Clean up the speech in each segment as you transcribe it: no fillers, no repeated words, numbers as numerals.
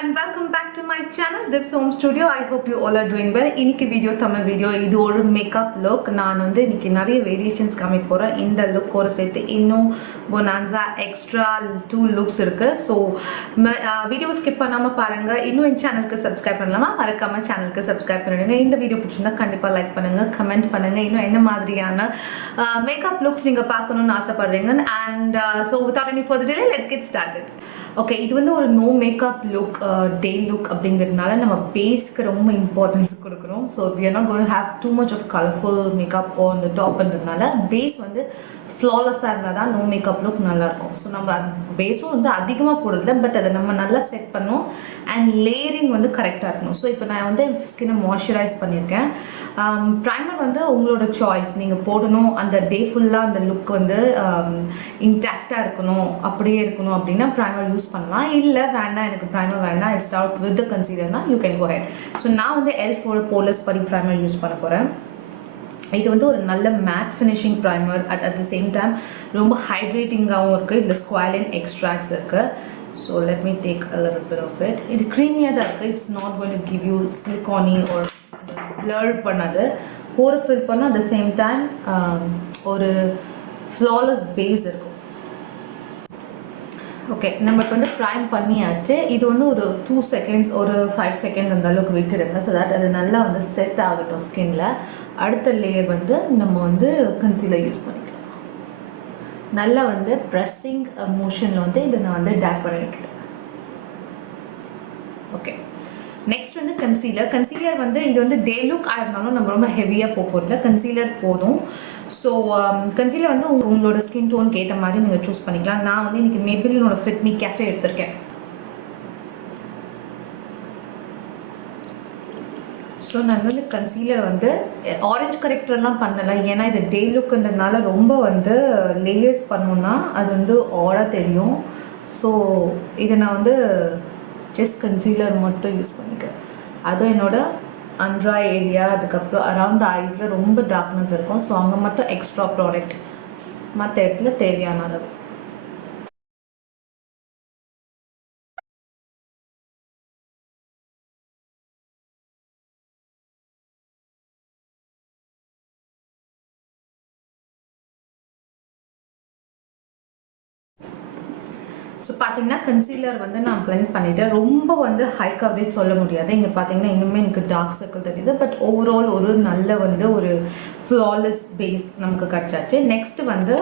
and welcome back to my channel divzhomestudio. I hope you all are doing well. இன்னைக்கு video Tamil video. இது ஒரு makeup look. நான் வந்து இன்னைக்கு நிறைய வேரியேஷன்ஸ் காமிக்க போறேன். இந்த லுக் ஒரு சேர்த்து இன்னும் bonanza எக்ஸ்ட்ரா 2 லுக்ஸ் இருக்கு. ஸோ வீடியோ ஸ்கிப் பண்ணாம பாருங்க. இன்னும் என் சேனலுக்கு சப்ஸ்கிரைப் பண்ணலாமா? மறக்காம சேனலுக்கு சப்ஸ்கிரைப் பண்ணிடுங்க. இந்த வீடியோ பிடிச்சிருந்தா கண்டிப்பா லைக் பண்ணுங்க, கமெண்ட் பண்ணுங்க. இன்னும் என்ன மாதிரியான மேக்கப் லுக்ஸ் நீங்க பார்க்கணும்னு ஆசைப்படுறீங்க. And so without any further delay, let's get started. Okay, இது வந்து ஒரு நோ மேக்கப் லுக், டே லுக் அப்படிங்கிறதுனால நம்ம பேஸ்க்கு ரொம்ப இம்பார்ட்டன்ஸ் கொடுக்குறோம். So we are not going to have too much of colorful makeup on the topன்றதுனால பேஸ் வந்து ஃப்ளாலெஸ்ஸாக இருந்தால் தான் நோ மேக்கப் லுக் நல்லாயிருக்கும். ஸோ நம்ம பேஸும் வந்து அதிகமாக போடுறதில்ல, பட் அதை நம்ம நல்லா செட் பண்ணோம். அண்ட் லேயரிங் வந்து கரெக்டாக இருக்கணும். ஸோ இப்போ நான் வந்து என் ஸ்கின்னை மாய்ஸ்சரைஸ் பண்ணியிருக்கேன். ப்ரைமர் வந்து உங்களோட சாய்ஸ், நீங்கள் போடணும் அந்த டே ஃபுல்லாக அந்த லுக் வந்து இன்டாக்டாக இருக்கணும், அப்படியே இருக்கணும் அப்படின்னா ப்ரைமர் யூஸ் பண்ணலாம். இல்லை வேண்டாம், எனக்கு ப்ரைமர் வேண்டாம், ஐ ஸ்டார்ட் வித் த கன்சீலர்னா you can go ahead. So நான் வந்து எல்ஃபோட போலஸ் படி ப்ரைமர் யூஸ் பண்ண போகிறேன். இது வந்து ஒரு நல்ல matte finishing primer, at the same time ரொம்ப ஹைட்ரேட்டிங்காகவும் இருக்குது. இதில் ஸ்குவாலின் எக்ஸ்ட்ராக்ட்ஸ் இருக்குது. So let me take a little bit of it. இது க்ரீமியாக தான் இருக்குது. It's not going to give you சிலிகானி ஒரு பிளர் பண்ணாது. போரை ஃபில் பண்ண அட் த சேம் டைம் ஒரு ஃப்ளாலெஸ் பேஸ் இருக்கும். ஓகே, நமக்கு வந்து ப்ரைம் பண்ணியாச்சு. இது வந்து ஒரு 2 செகண்ட்ஸ், ஒரு 5 செகண்ட்ஸ் அந்த அளவுக்கு விட்டுடுங்க. ஸோ தட் அது நல்லா வந்து செட் ஆகட்டும் ஸ்கின்ல. அடுத்த லேயர் வந்து நம்ம வந்து கன்சீலர் யூஸ் பண்ணிக்கலாம். நல்லா வந்து ப்ரெஸ்ஸிங் மோஷனில் வந்து இதை நான் வந்து டேப் பண்ணி விட்டுட்டேன். ஓகே, நெக்ஸ்ட் வந்து கன்சீலர் வந்து இது வந்து டே லுக் ஆயிருந்தாலும் நம்ம ரொம்ப ஹெவியாக போடல, கன்சீலர் போதும். ஸோ கன்சீலர் வந்து உங்களோட ஸ்கின் டோனுக்கு ஏற்ற மாதிரி நீங்கள் சூஸ் பண்ணிக்கலாம். நான் வந்து இன்றைக்கி மேபிளினோட ஃபிட் மீ கேஃபே எடுத்திருக்கேன். ஸோ நான் வந்து கன்சீலர் வந்து ஆரஞ்சு கரெக்டர்லாம் பண்ணலை, ஏன்னா இது டே லுக்குன்றதுனால ரொம்ப வந்து லேயர்ஸ் பண்ணோன்னா அது வந்து ஆடாக தெரியும். ஸோ இதை நான் வந்து ஜஸ்ட் கன்சீலர் மட்டும் யூஸ் பண்ணிக்கிறேன். அதுவும் என்னோட அண்ட்ரா ஏரியா, அதுக்கப்புறம் அரவுண்ட் த ஐஸில் ரொம்ப டார்க்னஸ் இருக்கும். ஸோ அங்கே மட்டும் எக்ஸ்ட்ரா ப்ராடக்ட், மற்ற இடத்துல தேவையான அளவு. ஸோ பார்த்தீங்கன்னா கன்சீலர் வந்து நான் பிளெண்ட் பண்ணிவிட்டேன். ரொம்ப வந்து ஹை கவரேஜ் சொல்ல முடியாது. இங்கே பார்த்தீங்கன்னா இன்னுமே எனக்கு டார்க் சர்க்கிள் தெரியுது. பட் ஓவரால் ஒரு நல்ல வந்து ஒரு ஃப்ளாலெஸ் பேஸ் நமக்கு கிடச்சாச்சு. நெக்ஸ்ட் வந்து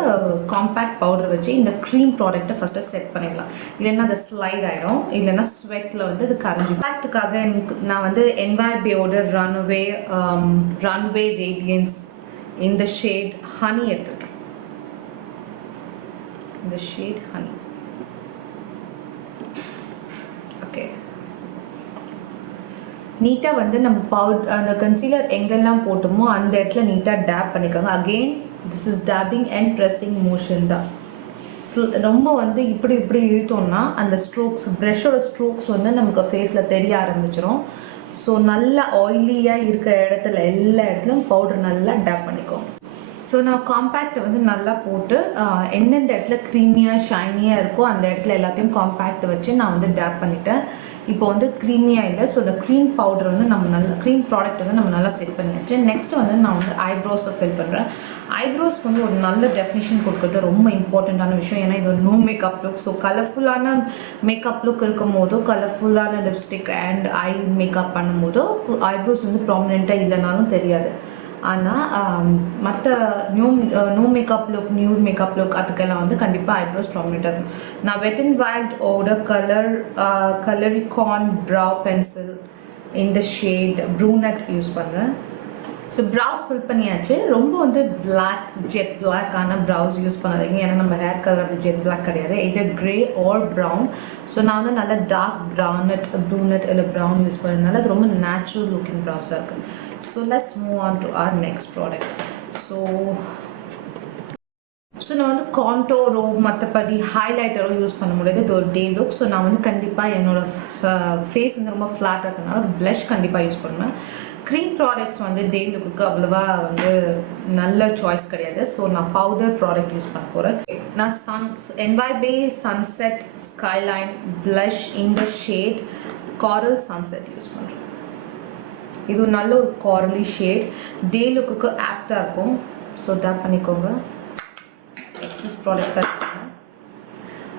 காம்பேக்ட் பவுடர் வச்சு இந்த க்ரீம் ப்ராடக்ட்டை ஃபஸ்ட்டு செட் பண்ணிடலாம். இல்லைன்னா அது ஸ்லைட் ஆகிடும், இல்லைன்னா ஸ்வெட்டில் வந்து அது கரைஞ்சி. காம்பேக்டுக்காக எனக்கு நான் வந்து என்வாய்பியோட ரன்வே ரேடியன்ஸ் இந்த ஷேட் ஹனி எடுத்துருக்கேன். இந்த ஷேட் ஹனி. ஓகே, நீட்டாக வந்து நம்ம அந்த கன்சீலர் எங்கெல்லாம் போட்டோமோ அந்த இடத்துல நீட்டாக டேப் பண்ணிக்கோங்க. Again this is taping and pressing motion தான். ரொம்ப வந்து இப்படி இழுத்தோம்னா அந்த ஸ்ட்ரோக்ஸ், ப்ரஷோட ஸ்ட்ரோக்ஸ் வந்து நமக்கு ஃபேஸில் தெரிய ஆரம்பிச்சிடும். ஸோ நல்லா ஆயிலியாக இருக்கிற இடத்துல எல்லா இடத்துலையும் பவுடர் நல்லா டேப் பண்ணிக்கோங்க. ஸோ நான் காம்பேக்டை வந்து நல்லா போட்டு எந்தெந்த இடத்துல க்ரீமியாக ஷைனியாக இருக்கோ அந்த இடத்துல எல்லாத்தையும் காம்பேக்ட் வச்சு நான் வந்து டேப் பண்ணிட்டேன். இப்போ வந்து க்ரீமியாக இல்லை. ஸோ இந்த க்ரீம் பவுடர் வந்து நம்ம நல்லா, க்ரீம் ப்ராடக்ட் வந்து நம்ம நல்லா செட் பண்ணியாச்சு. நெக்ஸ்ட் வந்து நான் வந்து ஐப்ரோஸை ஃபில் பண்ணுறேன். ஐப்ரோஸ்க்கு வந்து ஒரு நல்ல டெஃபினிஷன் கொடுக்குறது ரொம்ப இம்பார்ட்டண்ட்டான விஷயம். ஏன்னா இது ஒரு நோ மேக்கப் லுக். ஸோ கலர்ஃபுல்லான மேக்கப் லுக் இருக்கும் போதோ, கலர்ஃபுல்லான லிப்ஸ்டிக் அண்ட் ஐ மேக்கப் பண்ணும்போதோ ஐப்ரோஸ் வந்து ப்ராமினெண்ட்டாக இல்லைனாலும் தெரியாது. ஆனால் மற்ற no makeup look, nude makeup look அதுக்கெல்லாம் வந்து கண்டிப்பாக ஐப்ரோஸ் ப்ராமினெண்ட்டாக இருக்கும். நான் வெட் அண்ட் வைல்டோட கலரிகான் ப்ரௌ பென்சில் இந்த ஷேட் ப்ரூனட் யூஸ் பண்ணுறேன். ஸோ ப்ரௌஸ் ஃபில் பண்ணியாச்சு. ரொம்ப வந்து ஜெட் பிளாக்கான ப்ரௌஸ் யூஸ் பண்ணாதீங்க, ஏன்னா நம்ம ஹேர் கலர் அப்படி ஜெட் பிளாக் கிடையாது. இது க்ரே ஆர் ப்ரௌன். ஸோ நான் வந்து நல்லா டார்க் ப்ரூனட் இல்லை ப்ரௌன் யூஸ் பண்ணதுனால அது ரொம்ப நேச்சுரல் லுக்கிங் ப்ரௌஸாக இருக்குது. So let's move on to our next product. So நான் வந்து கான்டோரோ மற்றபடி ஹைலைட்டரோ யூஸ் பண்ண முடியாது. இது ஒரு டே லுக். ஸோ நான் வந்து கண்டிப்பாக என்னோட ஃபேஸ் வந்து ரொம்ப ஃப்ளாட்டாக இருக்கிறதுனால ப்ளஷ் கண்டிப்பாக யூஸ் பண்ணுவேன். க்ரீம் ப்ராடக்ட்ஸ் வந்து டே லுக்கு அவ்வளோவா வந்து நல்ல சாய்ஸ் கிடையாது. ஸோ நான் பவுடர் ப்ராடக்ட் யூஸ் பண்ண போகிறேன். நான் NYB சன்செட் ஸ்கைலைன் ப்ளஷ் இந்த ஷேட் காரல் சன்செட் யூஸ் பண்ணுறேன். இது ஒரு நல்ல ஒரு காரலி ஷேட், டே லுக்குக்கு ஆப்டாக இருக்கும். ஸோ டேப் பண்ணிக்கோங்க. எக்ஸஸ் ப்ராடக்ட் தான்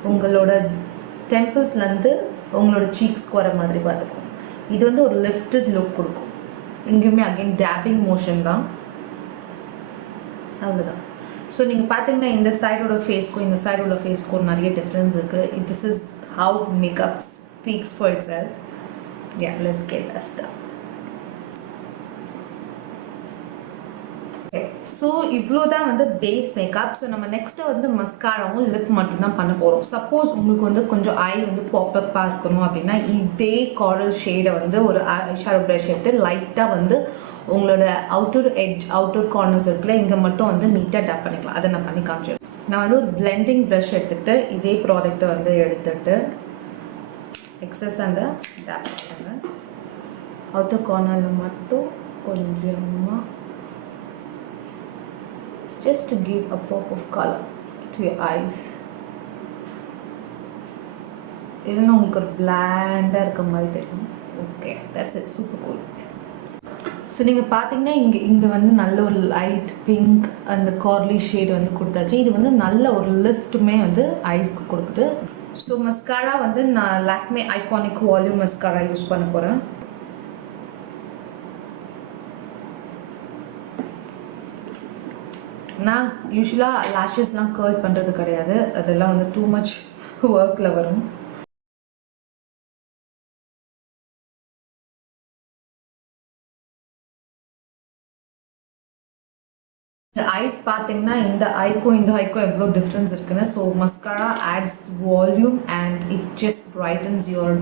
உங்களோட டெம்பிள்ஸ்லேருந்து உங்களோட சீக்ஸ்க்கு வர மாதிரி பார்த்துக்கோங்க. இது வந்து ஒரு லிஃப்டட் லுக் கொடுக்கும். இங்கேயுமே அகெயின் டேப்பிங் மோஷன் தான், அவ்வளோதான். ஸோ நீங்கள் பார்த்தீங்கன்னா இந்த சைடோட ஃபேஸ்க்கும் இந்த சைடோட ஃபேஸ்க்கும் நிறைய டிஃப்ரென்ஸ் இருக்குது. This is how makeup speaks for it self. Yeah, let's get start. So இவ்வளோ தான் வந்து பேஸ் மேக்கப். ஸோ நம்ம நெக்ஸ்ட்டு வந்து மஸ்காராவும் லிப் மட்டும்தான் பண்ண போகிறோம். சப்போஸ் உங்களுக்கு வந்து கொஞ்சம் ஐ வந்து பாப்பப்பாக இருக்கணும் அப்படின்னா இதே காரல் ஷேடை வந்து ஒரு ஐஷேடோ ப்ரஷ் எடுத்து லைட்டாக வந்து உங்களோட அவுட்டர் எட்ஜ் அவுட்டர் கார்னர்ஸ் இருக்குல்ல, இங்கே மட்டும் வந்து நீட்டாக டேப் பண்ணிக்கலாம். அதை நான் பண்ணி காமிச்சேன். நான் வந்து ஒரு பிளெண்டிங் ப்ரஷ் எடுத்துகிட்டு இதே ப்ராடக்ட்டை வந்து எடுத்துகிட்டு எக்ஸஸ் அந்த டேப் பண்ணுறேன். அவுட்டர் கார்னரில் மட்டும் கொஞ்சமாக, just to give a pop of color to your eyes. இல்லைன்னா உங்களுக்கு ஒரு பிளாண்டாக இருக்க மாதிரி தெரியும். Okay, that's it, super cool. So நீங்கள் பார்த்தீங்கன்னா இங்கே வந்து நல்ல ஒரு லைட் பிங்க் அந்த கார்லி ஷேட் வந்து கொடுத்தாச்சு. இது வந்து நல்ல ஒரு லிஃப்ட்டுமே வந்து ஐஸ்க்கு கொடுக்குது. ஸோ மஸ்காரா வந்து நான் Lakme iconic volume mascara use பண்ண போகிறேன். நான் யூஸ்வலாக லேஷஸ்லாம் கர்ல் பண்ணுறது கிடையாது, அதெல்லாம் வந்து டூ மச் ஒர்க்கில் வரும். இந்த ஐஸ் பார்த்தீங்கன்னா இந்த ஐக்கும் இந்த ஐக்கும் எவ்வளோ டிஃப்ரென்ஸ் இருக்குன்னு. So mascara adds volume and it just brightens your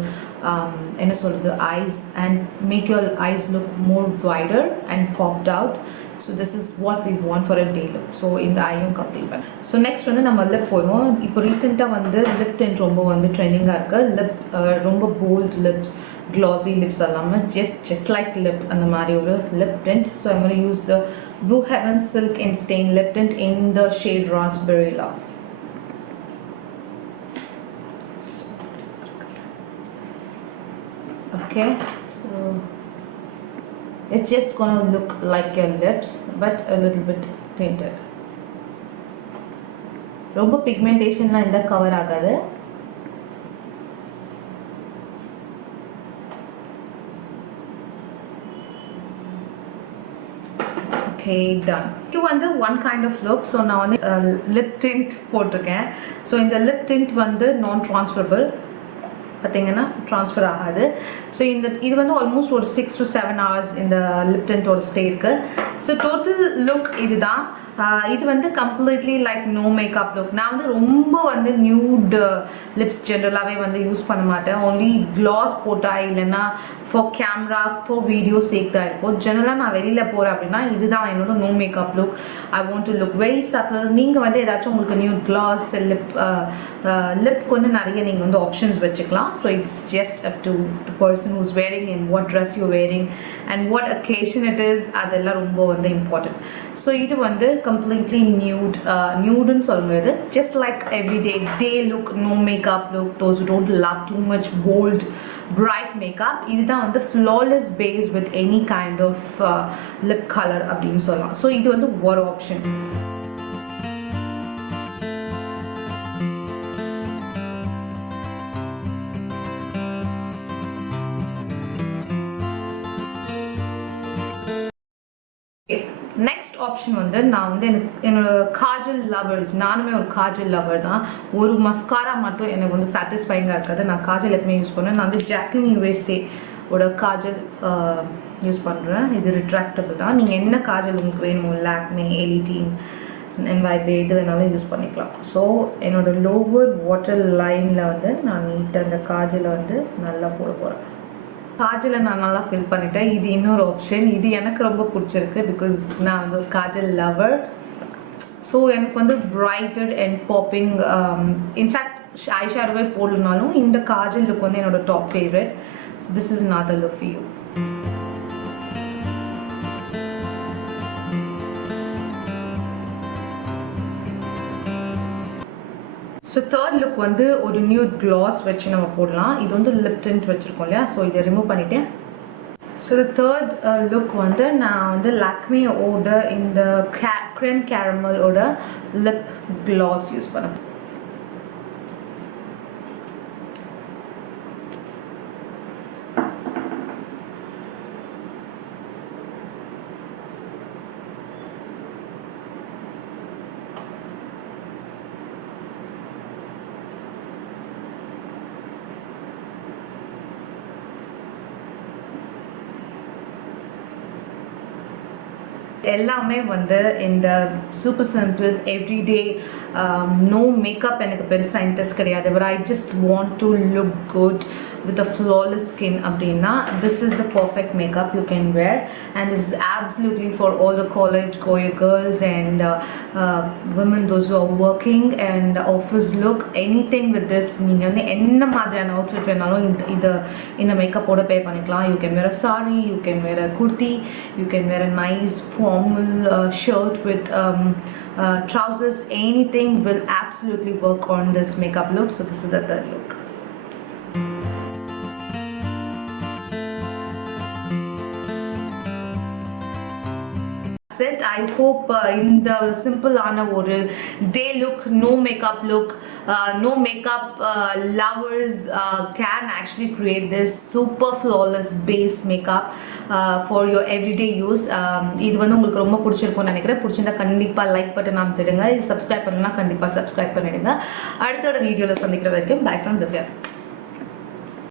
என்ன சொல்கிறது eyes and make your eyes look more wider and popped out. So this is what we want for a day look. So இந்த ஐயும் complete பண்ண. So next வந்து நம்ம lip போடுவோம். இப்போ ரீசெண்டாக வந்து லிப் டென்ட் ரொம்ப வந்து ட்ரெண்டிங்காக இருக்குது. லிப் ரொம்ப bold lips, glossy lips allama, just like lip and the mari oru lip tint. So I'm going to use the Blue Heaven Silk and Stain lip tint in the shade Raspberry Love. Okay, so it's just going to look like your lips but a little bit tinted. Romba pigmentation la indha cover agadu. Okay, done. இது வந்து one kind of look. So நான் வந்து lip tint போட்டிருக்கேன். So இந்த lip tint வந்து நான் transferable, பார்த்தீங்கன்னா transfer ஆகாது. ஸோ இது வந்து ஆல்மோஸ்ட் ஒரு 6 to 7 hours இந்த லிப் டின்ட்டோட ஸ்டே இருக்கு. ஸோ டோட்டல் லுக் இதுதான். இது வந்து completely like no makeup look. நான் வந்து ரொம்ப வந்து நியூட் லிப்ஸ் ஜென்ரலாகவே வந்து யூஸ் பண்ண மாட்டேன். ஓன்லி க்ளாஸ் போட்டா இல்லைன்னா for camera for video sake தான் இருக்கும். ஜென்ரலாக நான் வெளியில் போகிறேன் அப்படின்னா இதுதான் என்னோட no makeup look. I want to look very subtle. நீங்கள் வந்து ஏதாச்சும் உங்களுக்கு நியூ க்ளாஸ் லிப்க்கு வந்து நிறைய நீங்கள் வந்து ஆப்ஷன்ஸ் வச்சுக்கலாம். So it's just up to the person who's wearing and what dress you wearing and what occasion it is, அதெல்லாம் ரொம்ப வந்து இம்பார்ட்டன்ட். ஸோ இது வந்து completely nude ன்னு சொல்ல முடியாது. Just like everyday day look, no makeup look. Those who don't love too much bold bright makeup, இதுதான் வந்து flawless base with any kind of lip color அப்படின்னு சொல்லலாம். ஸோ இது வந்து ஒரு ஆப்ஷன். நெக்ஸ்ட் ஆப்ஷன் வந்து நான் வந்து என்னோட காஜல் லவர்ஸ், நானுமே ஒரு காஜல் லவர் தான். ஒரு மஸ்காரா மட்டும் எனக்கு வந்து சாட்டிஸ்ஃபைங்காக இருக்காது. நான் காஜல் எப்பவுமே யூஸ் பண்ணுவேன். நான் வந்து ஜாக்லின் யூஎஸ்ஏ ஓட காஜல் யூஸ் பண்ணுறேன். இது ரிட்ராக்டபிள் தான். நீங்கள் என்ன காஜல் உங்களுக்கு வேணும், லாக்மே, எலிட்டீன், என்வைபே, இது வேணாலும் யூஸ் பண்ணிக்கலாம். ஸோ என்னோட லோவர் வாட்டர் லைனில் வந்து நான் நீட்டாக அந்த காஜலை வந்து நல்லா போட போகிறேன். காஜலை நான் நல்லா ஃபில் பண்ணிட்டேன். இது இன்னொரு ஆப்ஷன். இது எனக்கு ரொம்ப பிடிச்சிருக்கு பிகாஸ் நான் வந்து ஒரு காஜல் லவர். ஸோ எனக்கு வந்து பிரைட்டட் அண்ட் பாப்பிங், இன்ஃபேக்ட் ஐ ஷேடோவே போடலனாலும் இந்த காஜல் லுக் வந்து என்னோட top favourite. So this is another look for you. So so third look வந்து ஒரு நியூட் க்ளாஸ் வச்சு நம்ம போடலாம். இது வந்து லிப் டிண்ட் வச்சுருக்கோம் இல்லையா, ஸோ இதை ரிமூவ் பண்ணிவிட்டேன். ஸோ த தேர்ட் லுக் வந்து நான் வந்து லாக்மியோட இந்த க்ரீம் கேரமலோட லிப் க்ளாஸ் யூஸ் பண்ணேன். எல்லாமே வந்து இந்த super simple everyday no makeup எனக்கு பெருசாக இன்ட்ரெஸ்ட் கிடையாது. But I just want to look good with a flawless skin அப்படின்னா this is the perfect makeup you can wear, and this is absolutely for all the college goer girls and women, those who are working and office look, anything with this. நீங்கள் வந்து என்ன மாதிரியான outfit வேணாலும் இந்த மேக்கப்போட பே பண்ணிக்கலாம். You can wear a sari, you can wear a kurti, you can wear a nice formal shirt with trousers. Anything will absolutely work on this makeup look. So this is the third look. I hope in the simple ana or day look, no makeup look, no makeup lovers can actually create this super flawless base makeup for your everyday use. இது வந்து உங்களுக்கு ரொம்ப பிடிச்சிருக்கும்னு நினைக்கிறேன். பிடிச்சிருந்தா கண்டிப்பா like button அமுத்திடுங்க. Subscribe பண்ணலனா கண்டிப்பா சப்ஸ்கிரைப் பண்ணிடுங்க. அடுத்த ஒரு வீடியோல சந்திக்கிற வரைக்கும் பை ஃப்ரம் திவ்யா.